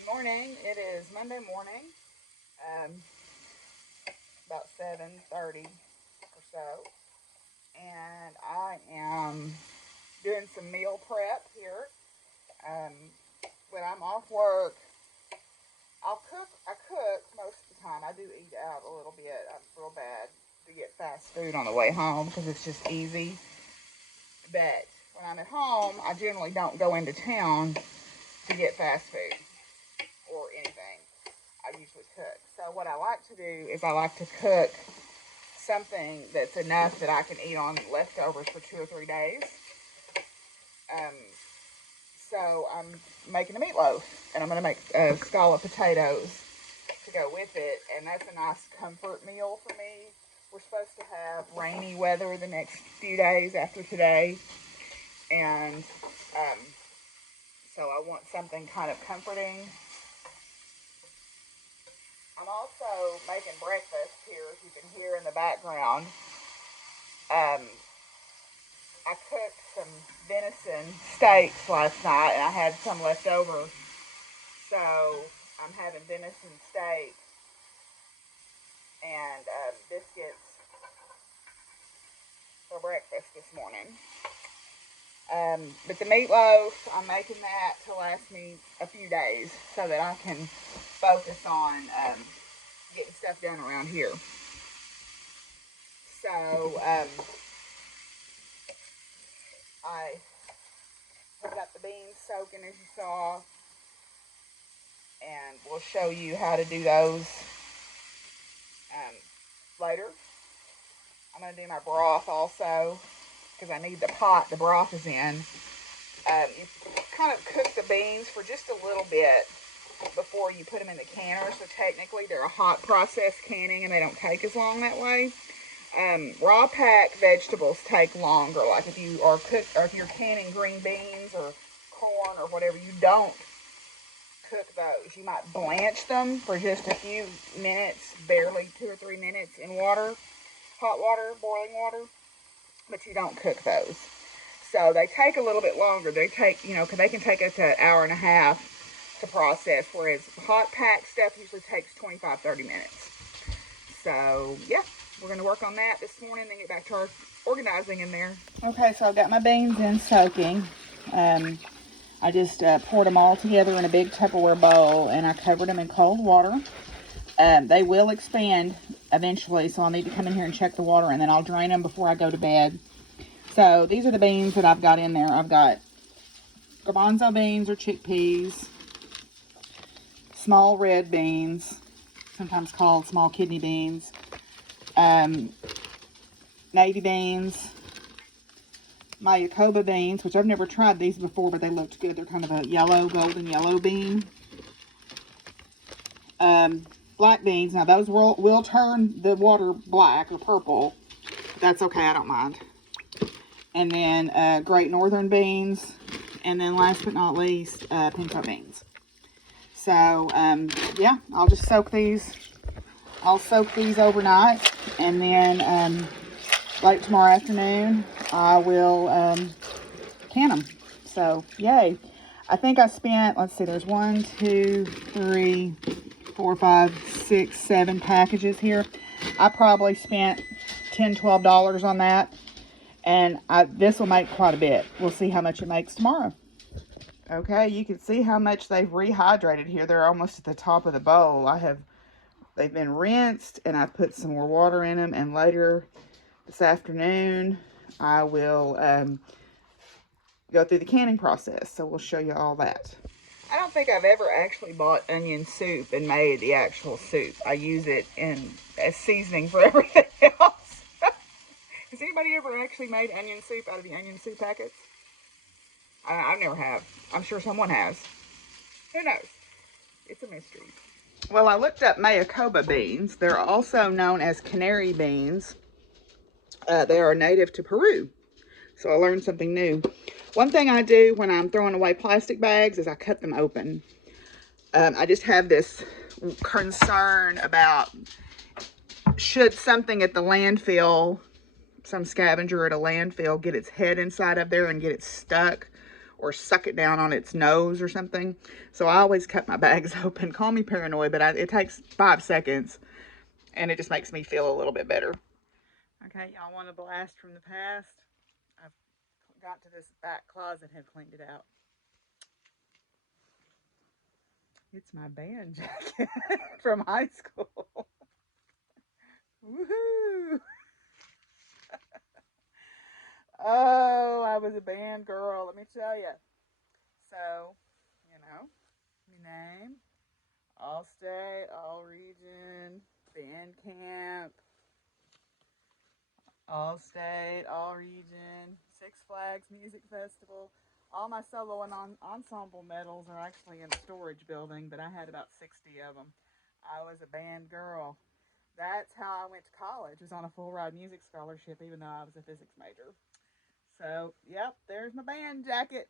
Good morning. It is Monday morning, about 7:30 or so, and I am doing some meal prep here. Um, when I'm off work, I'll cook. I cook most of the time. I do eat out a little bit. I feel bad to get fast food on the way home because it's just easy. But when I'm at home, I generally don't go into town to get fast food or anything. I usually cook. So what I like to do is I like to cook something that's enough that I can eat on leftovers for 2 or 3 days. Um, so I'm making a meatloaf, and I'm going to make scalloped potatoes to go with it, and that's a nice comfort meal for me. We're supposed to have rainy weather the next few days after today, and so I want something kind of comforting. I'm also making breakfast here, as you can hear in the background. I cooked some venison steaks last night, and I had some left over. So I'm having venison steak and biscuits for breakfast this morning. But the meatloaf, I'm making that to last me a few days so that I can focus on getting stuff done around here. So I got the beans soaking, as you saw, and we'll show you how to do those later. I'm going to do my broth also because I need the pot the broth is in. You kind of cook the beans for just a little bit before you put them in the canner, so technically they're a hot process canning and they don't take as long that way. Raw pack vegetables take longer, like if you're canning green beans or corn or whatever, you don't cook those. You might blanch them for just a few minutes, barely 2 or 3 minutes in water, hot water, boiling water, but you don't cook those. So they take a little bit longer. They take, because they can take up to an hour and a half to process, whereas hot pack stuff usually takes 25-30 minutes. So yeah, we're going to work on that this morning and get back to our organizing in there. Okay, so I've got my beans in soaking. I just poured them all together in a big Tupperware bowl, and I covered them in cold water. They will expand eventually, so I'll need to come in here and check the water, and then I'll drain them before I go to bed. So these are the beans that I've got in there. I've got garbanzo beans or chickpeas, small red beans, sometimes called small kidney beans, navy beans, Mayakoba beans, which I've never tried these before, but they looked good. They're kind of a yellow, golden yellow bean. Black beans. Now, those will turn the water black or purple. But that's okay. I don't mind. And then Great Northern beans. And then last but not least, pinto beans. So, yeah, I'll just soak these. I'll soak these overnight. And then late tomorrow afternoon, I will can them. So, yay. I think I spent, let's see, there's 1, 2, 3, 4, 5, 6, 7 packages here. I probably spent $10, $12 on that. And this will make quite a bit. We'll see how much it makes tomorrow. Okay, you can see how much they've rehydrated here. They're almost at the top of the bowl. They've been rinsed, and I've put some more water in them. And later this afternoon, I will go through the canning process. So we'll show you all that. I don't think I've ever actually bought onion soup and made the actual soup. I use it as seasoning for everything else. Has anybody ever actually made onion soup out of the onion soup packets? I never have. I'm sure someone has. Who knows? It's a mystery. Well, I looked up Mayakoba beans. They're also known as canary beans. They are native to Peru. So I learned something new. One thing I do when I'm throwing away plastic bags is I cut them open. I just have this concern about should something at the landfill, some scavenger at a landfill, get its head inside of there and get it stuck, or suck it down on its nose or something. So I always cut my bags open. Call me paranoid, but it takes 5 seconds, and it just makes me feel a little bit better. Okay, y'all want a blast from the past? I've got to this back closet, have cleaned it out. It's my band jacket from high school. Woohoo! Oh, I was a band girl, let me tell you. So, you know, your name, all state, all region, band camp, all state, all region, Six Flags Music Festival. All my solo and ensemble medals are actually in the storage building, but I had about 60 of them. I was a band girl. That's how I went to college, was on a full ride music scholarship, even though I was a physics major. So, yep, there's my band jacket.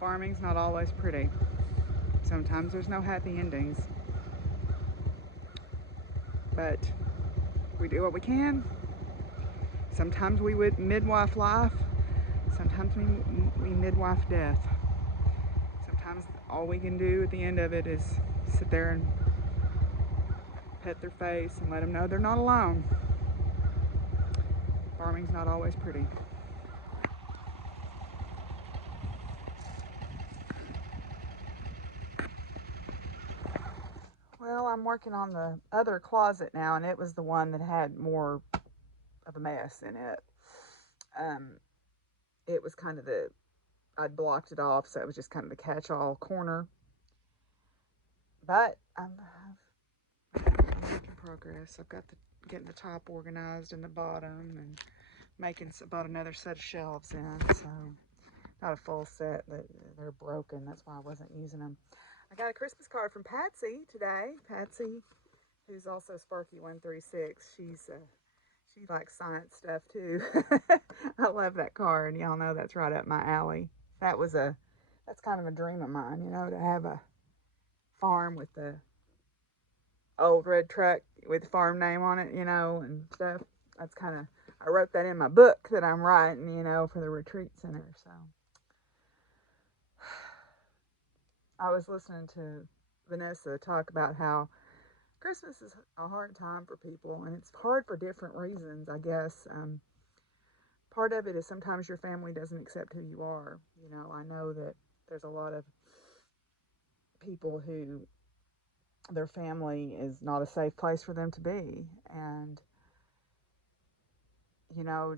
Farming's not always pretty. Sometimes there's no happy endings. But we do what we can. Sometimes we would midwife life. Sometimes we midwife death. Sometimes all we can do at the end of it is sit there and pet their face and let them know they're not alone. Farming's not always pretty. Well, I'm working on the other closet now, and it was the one that had more of a mess in it. It was kind of I'd blocked it off, so it was just kind of the catch-all corner. But I'm making progress. I've got getting the top organized and the bottom, and bought another set of shelves in. So not a full set, but they're broken. That's why I wasn't using them. I got a Christmas card from Patsy today. Patsy, who's also Sparky136. She likes science stuff too. I love that card. Y'all know that's right up my alley. That's kind of a dream of mine, to have a farm with the old red truck with the farm name on it, and stuff. I wrote that in my book that I'm writing, for the retreat center. So I was listening to Vanessa talk about how Christmas is a hard time for people, and it's hard for different reasons, I guess. Part of it is sometimes your family doesn't accept who you are. I know that there's a lot of people who their family is not a safe place for them to be. And,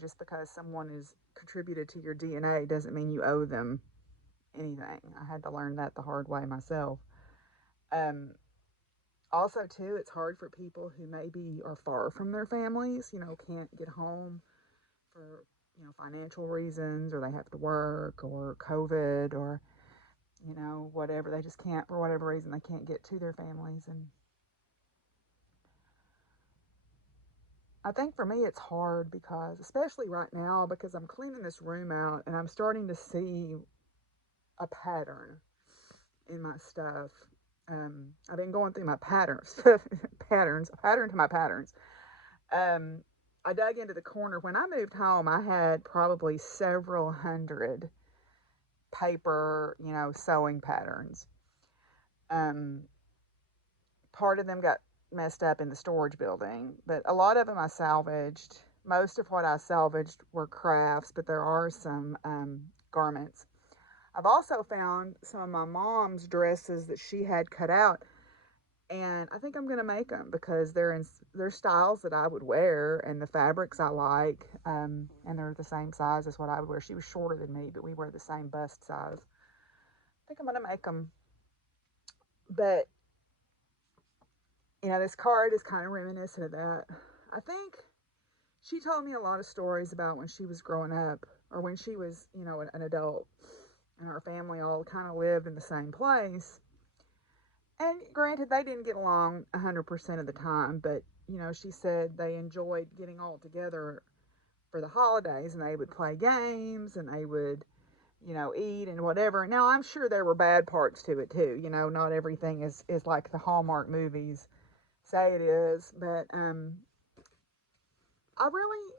just because someone is contributed to your DNA doesn't mean you owe them anything. I had to learn that the hard way myself. Also, too, it's hard for people who maybe are far from their families, can't get home for, financial reasons, or they have to work, or COVID, or, whatever. They just can't, for whatever reason, they can't get to their families. And I think for me it's hard because, especially right now, because I'm cleaning this room out and I'm starting to see a pattern in my stuff. I've been going through my patterns, a pattern to my patterns. I dug into the corner. When I moved home, I had probably several hundred paper, sewing patterns. Part of them got messed up in the storage building, but a lot of them I salvaged. Most of what I salvaged were crafts, but there are some garments. I've also found some of my mom's dresses that she had cut out, and I think I'm going to make them because they're styles that I would wear, and the fabrics I like, and they're the same size as what I would wear. She was shorter than me, but we wear the same bust size. I think I'm going to make them. But this card is kind of reminiscent of that. I think she told me a lot of stories about when she was growing up, or when she was, an adult, and her family all kind of lived in the same place. And granted, they didn't get along 100% of the time, but, she said they enjoyed getting all together for the holidays, and they would play games, and they would, eat and whatever. Now, I'm sure there were bad parts to it too. Not everything is like the Hallmark movies say it is, but I really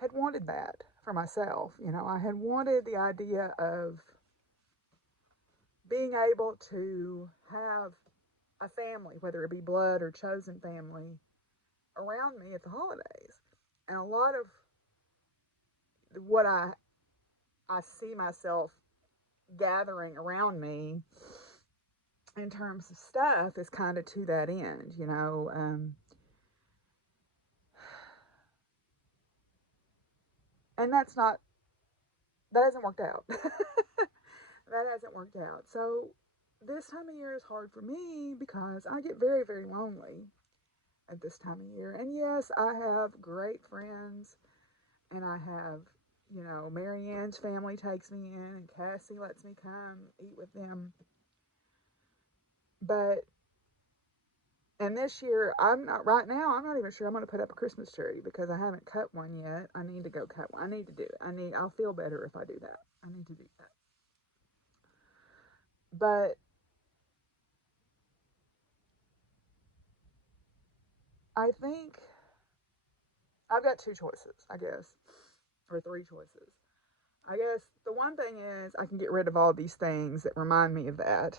had wanted that for myself. You know, I had wanted the idea of being able to have a family, whether it be blood or chosen family, around me at the holidays. And a lot of what I see myself gathering around me in terms of stuff is kind of to that end, you know. And that hasn't worked out. That hasn't worked out. So this time of year is hard for me because I get very, very lonely at this time of year. And yes, I have great friends, and I have, you know, Marianne's family takes me in, and Cassie lets me come eat with them. But, and this year, I'm not even sure I'm going to put up a Christmas tree because I haven't cut one yet. I need to go cut one. I need to do it. I'll feel better if I do that. I need to do that. But I think I've got two choices, I guess, or three choices. I guess the one thing is I can get rid of all these things that remind me of that.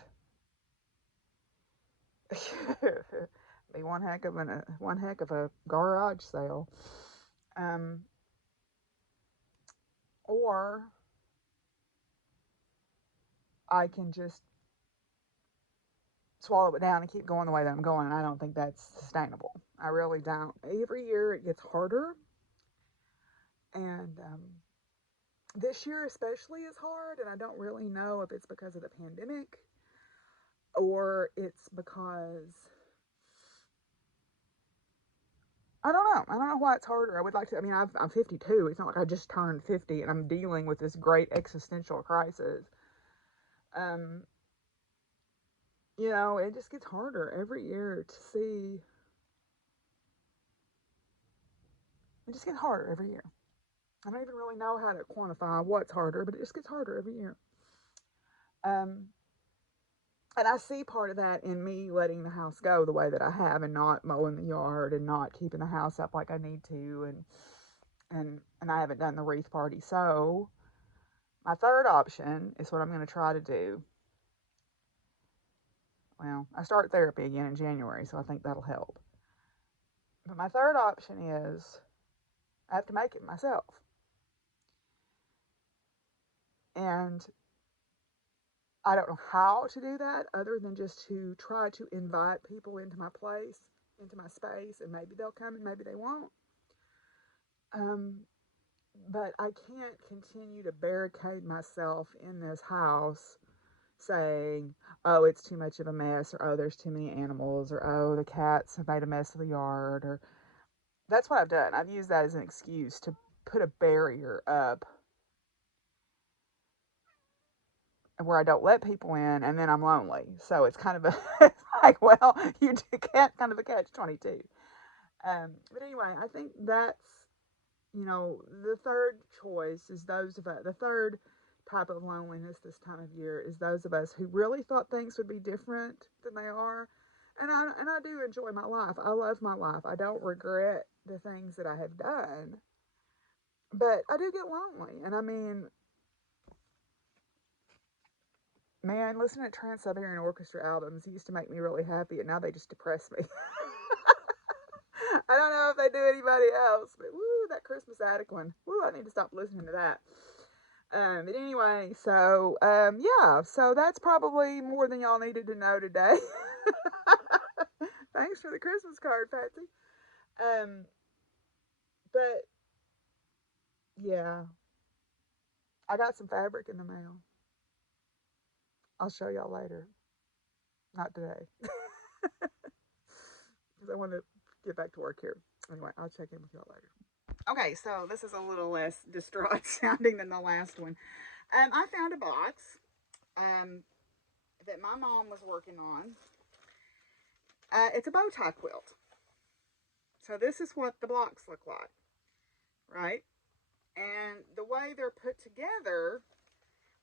Be one heck of a garage sale. Um, or I can just swallow it down and keep going the way that I'm going, and I don't think that's sustainable. I really don't. Every year it gets harder, and this year especially is hard, and I don't really know if it's because of the pandemic or it's because I don't know. I don't know why it's harder. I would like to. I mean, I'm 52. It's not like I just turned 50 and I'm dealing with this great existential crisis. Um, you know, it just gets harder every year to see. It just gets harder every year. I don't even really know how to quantify what's harder, but it just gets harder every year. Um, and I see part of that in me letting the house go the way that I have, and not mowing the yard, and not keeping the house up like I need to, and I haven't done the wreath party. So my third option is what I'm going to try to do. Well, I start therapy again in January, so I think that'll help. But my third option is I have to make it myself. And I don't know how to do that other than just to try to invite people into my place, into my space, and maybe they'll come and maybe they won't. Um, but I can't continue to barricade myself in this house saying, oh, it's too much of a mess, or oh, there's too many animals, or oh, the cats have made a mess of the yard, or that's what I've done. I've used that as an excuse to put a barrier up where I don't let people in, and then I'm lonely. So it's kind of a, it's like, well, you can't, kind of a catch 22. But anyway, I think that's, you know, the third choice is those of us, the third type of loneliness this time of year is those of us who really thought things would be different than they are. And I do enjoy my life. I love my life. I don't regret the things that I have done. But I do get lonely. And I mean, man, listening to Trans-Siberian Orchestra albums used to make me really happy, and now they just depress me. I don't know if they do anybody else, but woo, that Christmas Attic one. Woo, I need to stop listening to that. But anyway, so yeah, so that's probably more than y'all needed to know today. Thanks for the Christmas card, Patsy. Um, but yeah, I got some fabric in the mail. I'll show y'all later. Not today, because I want to get back to work here. Anyway, I'll check in with y'all later. Okay, so this is a little less distraught sounding than the last one. I found a box um, that my mom was working on. It's a bow tie quilt. So this is what the blocks look like, right? And the way they're put together,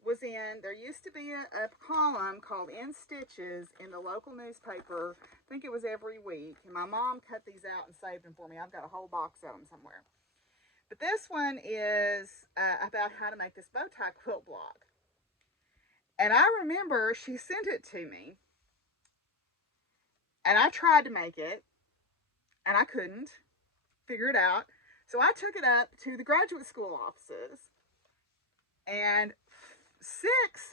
was in, there used to be a column called In Stitches in the local newspaper. I think it was every week. And my mom cut these out and saved them for me. I've got a whole box of them somewhere. But this one is about how to make this bow tie quilt blog. And I remember she sent it to me. And I tried to make it. And I couldn't figure it out. So I took it up to the graduate school offices. And 6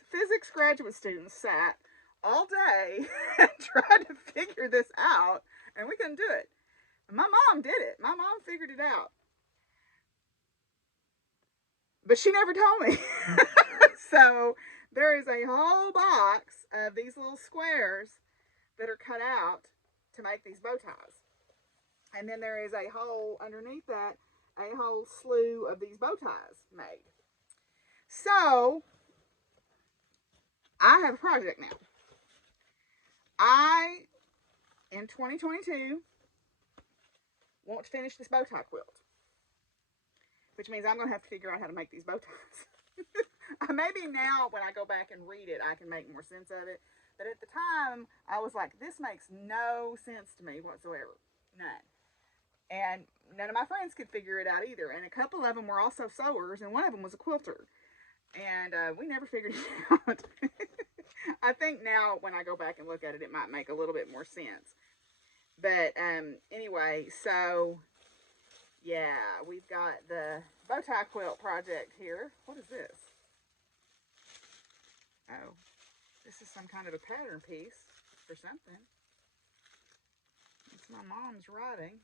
physics graduate students sat all day and tried to figure this out. And we couldn't do it. My mom did it. My mom figured it out. But she never told me. So there is a whole box of these little squares that are cut out to make these bow ties. And then there is a whole, underneath that, a whole slew of these bow ties made. So I have a project now. In 2022, want to finish this bow tie quilt. Which means I'm going to have to figure out how to make these bow ties. Maybe now when I go back and read it, I can make more sense of it. But at the time, I was like, this makes no sense to me whatsoever. None. And none of my friends could figure it out either. And a couple of them were also sewers, and one of them was a quilter. And we never figured it out. I think now when I go back and look at it, it might make a little bit more sense. But anyway, so... yeah, we've got the bow tie quilt project here. What is this? Oh, this is some kind of a pattern piece for something. It's my mom's writing.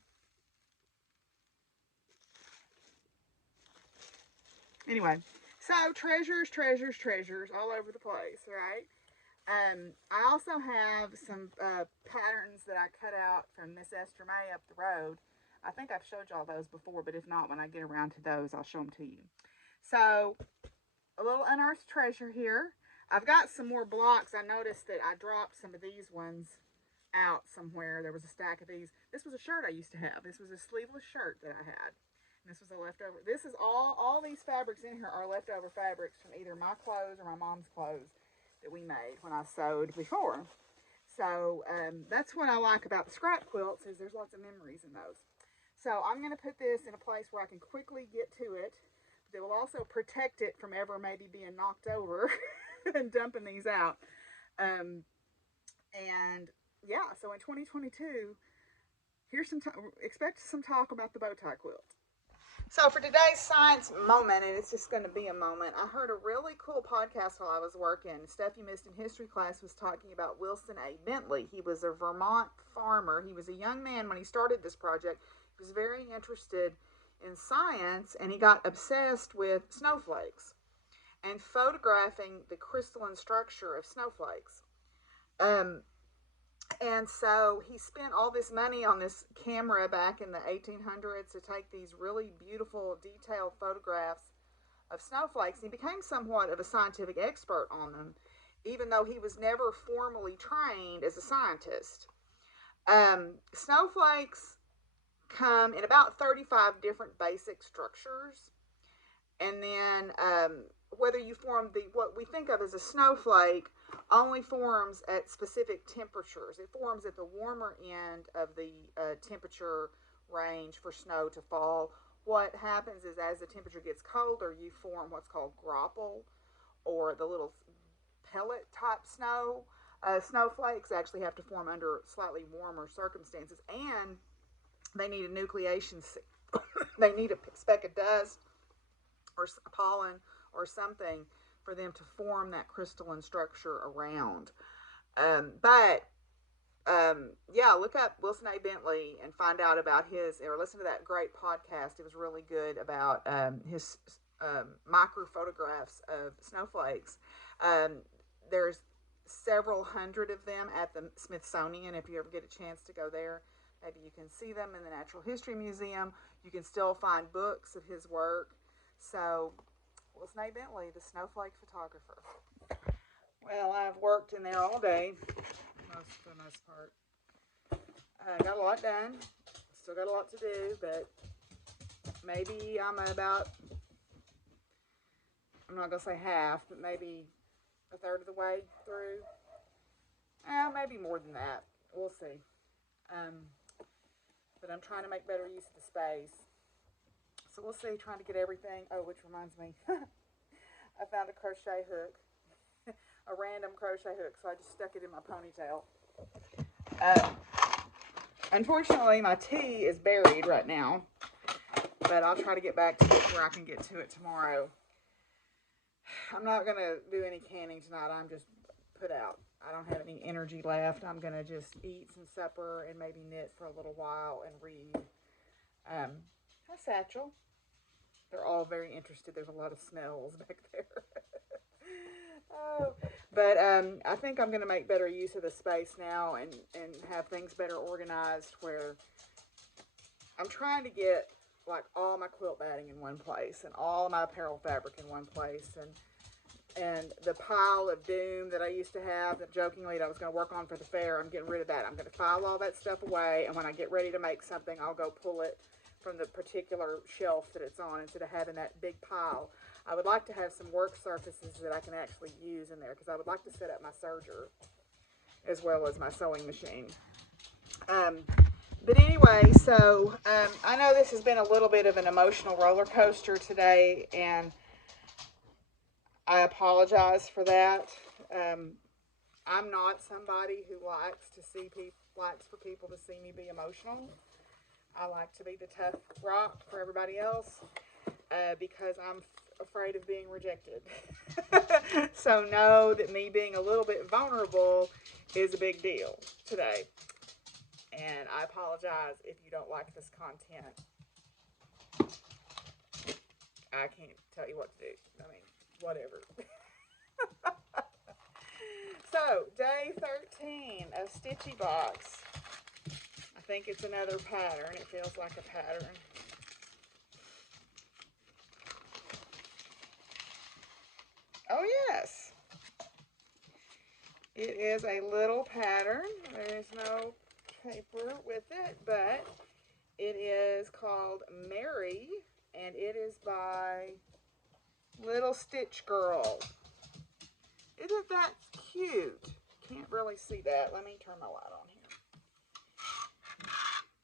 Anyway, so treasures, treasures, treasures all over the place, right? I also have some patterns that I cut out from Miss Esther May up the road. I think I've showed y'all those before, but if not, when I get around to those, I'll show them to you. So, a little unearthed treasure here. I've got some more blocks. I noticed that I dropped some of these ones out somewhere. There was a stack of these. This was a shirt I used to have. This was a sleeveless shirt that I had. And this was a leftover. This is all these fabrics in here are leftover fabrics from either my clothes or my mom's clothes that we made when I sewed before. So, that's what I like about the scrap quilts is there's lots of memories in those. So I'm going to put this in a place where I can quickly get to it. That will also protect it from ever maybe being knocked over and dumping these out. And yeah, so in 2022, here's expect some talk about the bow tie quilt. So for today's science moment, and it's just going to be a moment, I heard a really cool podcast while I was working. Stuff you missed in history class was talking about Wilson A. Bentley. He was a Vermont farmer. He was a young man when he started this project. He was very interested in science, and he got obsessed with snowflakes and photographing the crystalline structure of snowflakes. And so he spent all this money on this camera back in the 1800s to take these really beautiful, detailed photographs of snowflakes. He became somewhat of a scientific expert on them, even though he was never formally trained as a scientist. Snowflakes come in about 35 different basic structures. And then whether you form what we think of as a snowflake only forms at specific temperatures. It forms at the warmer end of the temperature range for snow to fall. What happens is as the temperature gets colder, you form what's called graupel, or the little pellet type snow. Snowflakes actually have to form under slightly warmer circumstances, and they need a nucleation. They need a speck of dust or pollen or something for them to form that crystalline structure around. Yeah, look up Wilson A. Bentley and find out about or listen to that great podcast. It was really good about his micro photographs of snowflakes. There's several hundred of them at the Smithsonian. If you ever get a chance to go there, maybe you can see them in the Natural History Museum. You can still find books of his work. So, Wilson A. Bentley, the snowflake photographer. Well, I've worked in there all day, for the most part. Got a lot done. Still got a lot to do, but maybe I'm about I'm not going to say half, but maybe a third of the way through. Maybe more than that. We'll see. But I'm trying to make better use of the space. So we'll see, trying to get everything. Oh, which reminds me, I found a crochet hook, a random crochet hook, so I just stuck it in my ponytail. Unfortunately, my tea is buried right now, but I'll try to get back to it where I can get to it tomorrow. I'm not going to do any canning tonight. I'm just put out. I don't have any energy left. I'm going to just eat some supper and maybe knit for a little while and read. Hi, Satchel. They're all very interested. There's a lot of smells back there. But I think I'm going to make better use of the space now and have things better organized, where I'm trying to get like all my quilt batting in one place and all my apparel fabric in one place, and the pile of doom that I used to have that jokingly that I was going to work on for the fair, I'm getting rid of that. I'm going to file all that stuff away, and when I get ready to make something, I'll go pull it from the particular shelf that it's on instead of having that big pile. I would like to have some work surfaces that I can actually use in there, because I would like to set up my serger as well as my sewing machine. But anyway, so I know this has been a little bit of an emotional roller coaster today, and I apologize for that. I'm not somebody who likes for people to see me be emotional. I like to be the tough rock for everybody else because I'm afraid of being rejected. So know that me being a little bit vulnerable is a big deal today. And I apologize if you don't like this content. I can't tell you what to do. I mean, whatever. So, day 13 of Stitchy Box. I think it's another pattern. It feels like a pattern. Oh, yes. It is a little pattern. There's no paper with it, but it is called Mary, and it is by Little Stitch Girl. Isn't that cute? Can't really see that. Let me turn my light on here.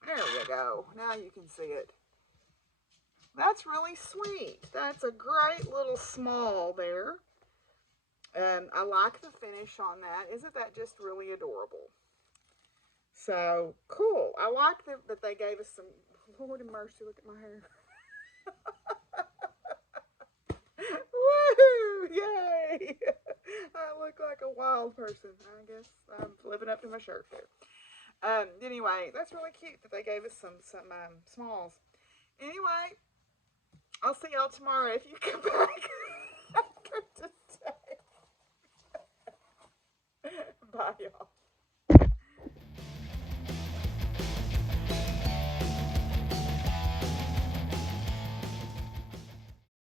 There you go. Now you can see it. That's really sweet. That's a great little small there. I like the finish on that. Isn't that just really adorable? So, cool. I like that they gave us some... Lord have mercy, look at my hair. Woo! Yay! I look like a wild person. I guess I'm living up to my shirt there. Anyway, that's really cute that they gave us some smalls. Anyway, I'll see y'all tomorrow if you come back after today. Bye, y'all.